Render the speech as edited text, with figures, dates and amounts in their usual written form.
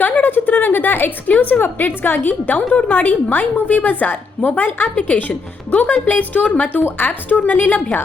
ಕನ್ನಡ ಚಿತ್ರರಂಗದ exclusive ಅಪ್ಡೇಟ್ಸ್ಗಾಗಿ download ಮಾಡಿ ಮೈ movie Bazaar mobile application Google play store ಮತ್ತು ಆಪ್ ಸ್ಟೋರ್ನಲ್ಲಿ ಲಭ್ಯ.